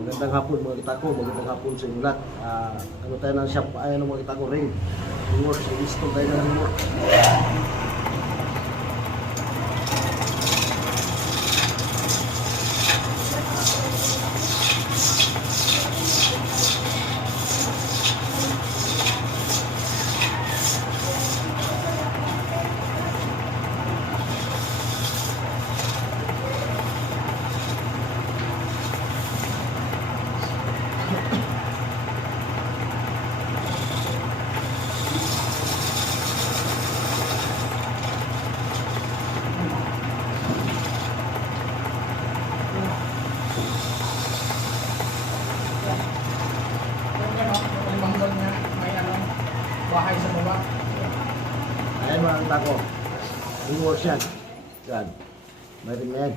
Magandang hapon mga kita ko, magandang hapon sa inyo lahat. Ano tayo ng shop, ayan mga kita ko ring. Ringworks, install tayo ng ringworks. Bahay sa baba. Ayan mga kita ko, ringworks yan. Yan, may ring na yan.